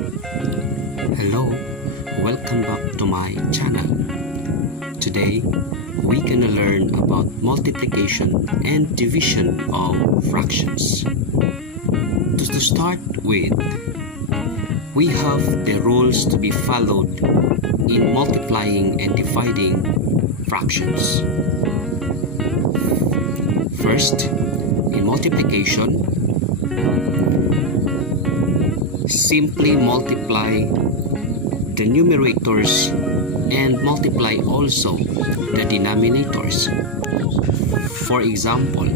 Hello, welcome back to my channel. Today, we're gonna learn about multiplication and division of fractions. To start with, we have the rules to be followed in multiplying and dividing fractions. First, in multiplication, simply multiply the numerators and multiply also the denominators. For example,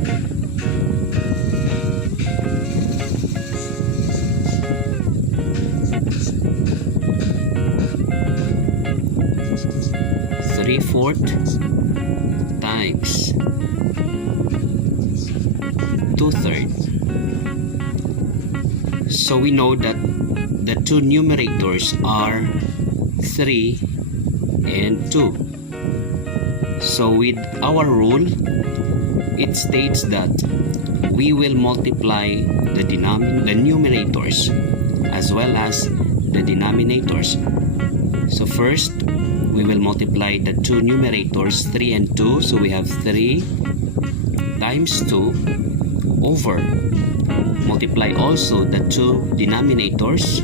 three-fourth times two-thirds. So we know that the two numerators are 3 and 2. So with our rule, it states that we will multiply the numerators as well as the denominators. So first, we will multiply the two numerators 3 and 2. So we have 3 times 2 over. Multiply also the two denominators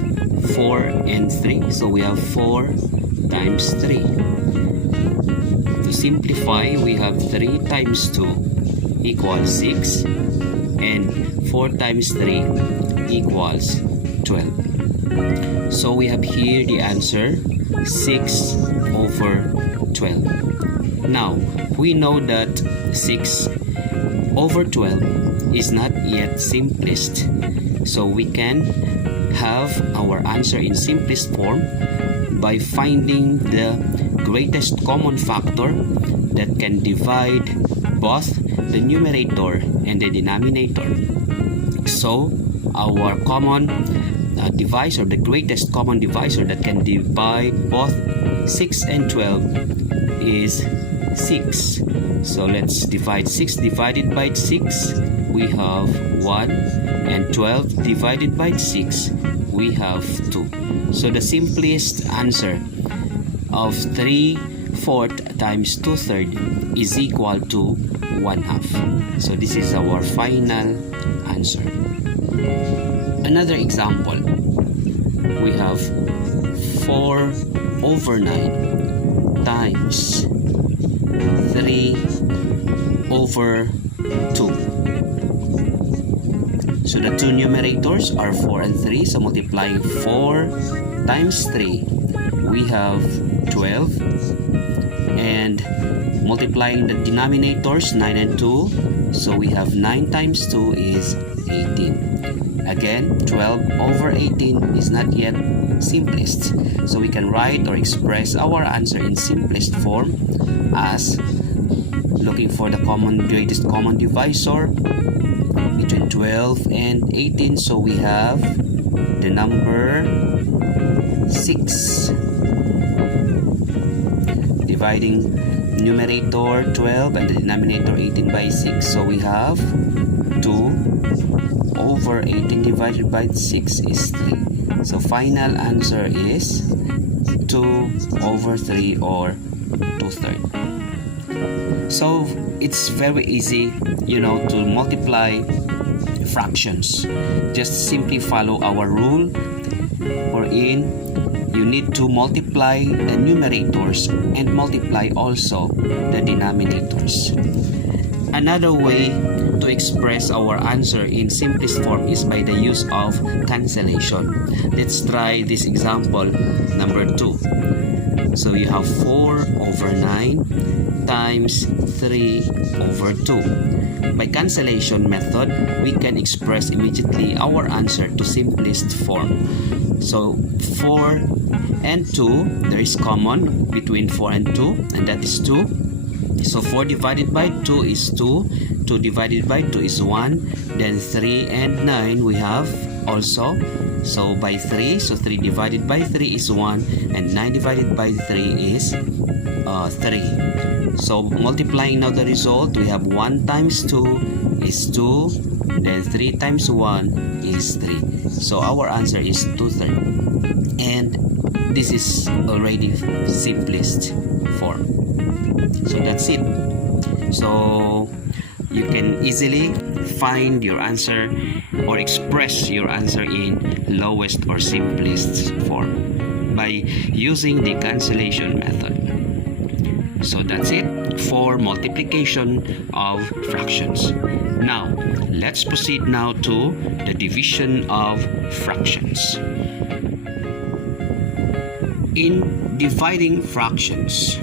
4 and 3. So we have 4 times 3. To simplify, we have 3 times 2 equals 6 and 4 times 3 equals 12. So we have here the answer 6 over 12. Now, we know that 6 over 12 is not yet simplest. So we can have our answer in simplest form by finding the greatest common factor that can divide both the numerator and the denominator. So our common divisor, the greatest common divisor that can divide both 6 and 12 is 6. So let's divide 6 divided by 6, we have 1, and 12 divided by 6, we have 2. So the simplest answer of 3/4 times 2/3 is equal to 1/2. So this is our final answer. Another example, we have 4 over 9 times 3 over 2. So the two numerators are 4 and 3. So multiplying 4 times 3, we have 12. And multiplying the denominators 9 and 2. So we have 9 times 2 is 18. Again, 12 over 18 is not yet simplest. So we can write or express our answer in simplest form as looking for the greatest common divisor between 12 and 18. So we have the number 6. Dividing numerator 12 and the denominator 18 by 6. So we have 2 over 18 divided by 6 is 3. So final answer is 2 over 3 or 2/3. So it's very easy, to multiply fractions. Just simply follow our rule, wherein you need to multiply the numerators and multiply also the denominators. Another way to express our answer in simplest form is by the use of cancellation. Let's try this example number 2. So you have 4 over 9 times 3 over 2. By cancellation method, we can express immediately our answer to simplest form. So 4 and 2, there is common between 4 and 2, and that is 2. So 4 divided by 2 is 2, 2 divided by 2 is 1, then 3 and 9 we have also. So by 3, so 3 divided by 3 is 1, and 9 divided by 3 is 3. So multiplying now the result, we have 1 times 2 is 2, then 3 times 1 is 3. So our answer is 2/3. And this is already simplest form. So that's it. So you can easily find your answer or express your answer in lowest or simplest form by using the cancellation method. So that's it for multiplication of fractions. Now, let's proceed now to the division of fractions. In dividing fractions,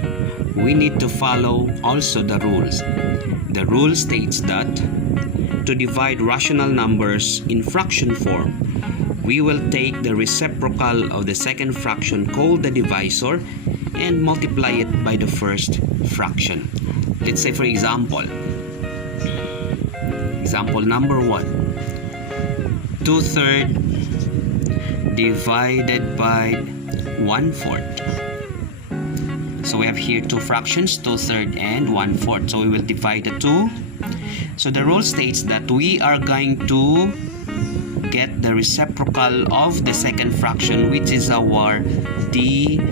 we need to follow also the rules. The rule states that to divide rational numbers in fraction form, we will take the reciprocal of the second fraction called the divisor and multiply it by the first fraction. Let's say for example number 1, 2/3 divided by 1/4. So we have here two fractions, 2/3 and 1/4. So we will divide the two. So the rule states that we are going to get the reciprocal of the second fraction, which is our divisor.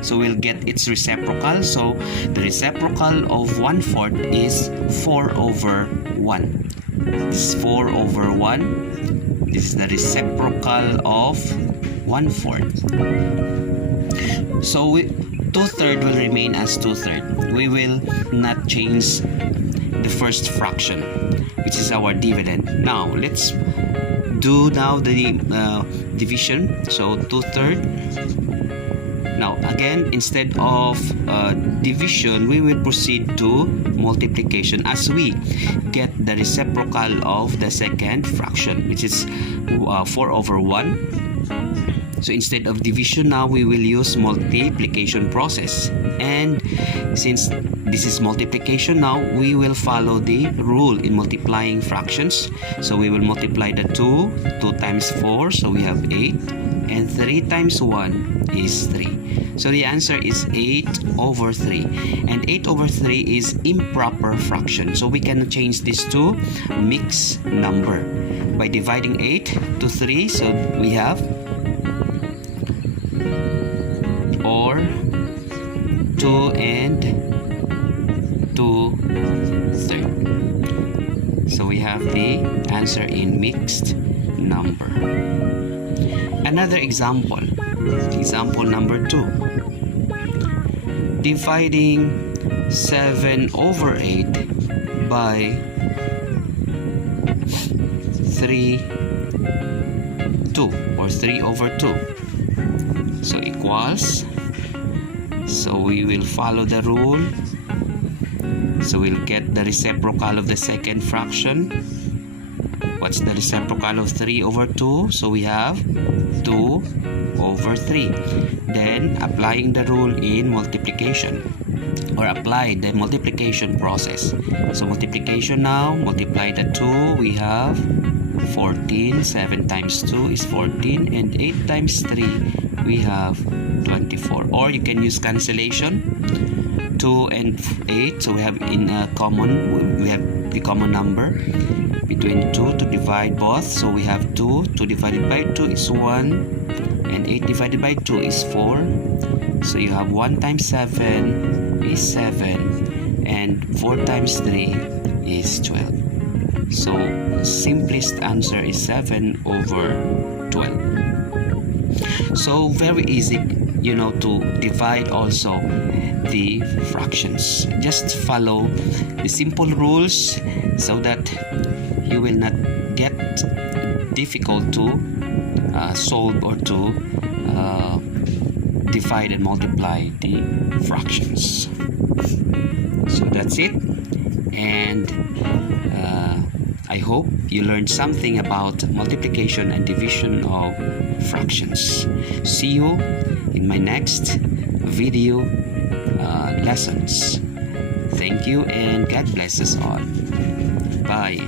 So we'll get its reciprocal. So the reciprocal of 1/4 is 4/1. This is 4/1. This is the reciprocal of 1/4. So 2/3 will remain as 2/3. We will not change the first fraction, which is our dividend. Now let's do now the division. So 2/3. Now again, instead of division, we will proceed to multiplication as we get the reciprocal of the second fraction, which is 4/1. So instead of division, now we will use multiplication process. And since this is multiplication, now we will follow the rule in multiplying fractions. So we will multiply the 2 times 4, so we have 8, and 3 times 1 is 3. So the answer is 8/3, and 8/3 is improper fraction. So we can change this to mixed number by dividing 8 to 3. So we have or 2 and 2/3. So we have the answer in mixed number. Another example number 2. Dividing 7/8 by 3/2 or 3/2. So equals, so we will follow the rule. So we'll get the reciprocal of the second fraction. What's the reciprocal of 3/2? So we have 2/3. Then applying the rule in multiplication, or apply the multiplication process. So multiplication now, multiply the 2, we have 14. 7 times 2 is 14, and 8 times 3 we have 24. Or you can use cancellation, 2 and 8. So we have in common, we have the common number between 2 to divide both. So we have 2 divided by 2 is 1, and 8 divided by 2 is 4. So you have 1 times 7 is 7, and 4 times 3 is 12. So simplest answer is 7/12. So very easy, to divide also the fractions. Just follow the simple rules so that you will not get difficult to solve or to divide and multiply the fractions. So that's it, and I hope you learned something about multiplication and division of fractions. See you in my next video lessons. Thank you, and God bless us all. Bye.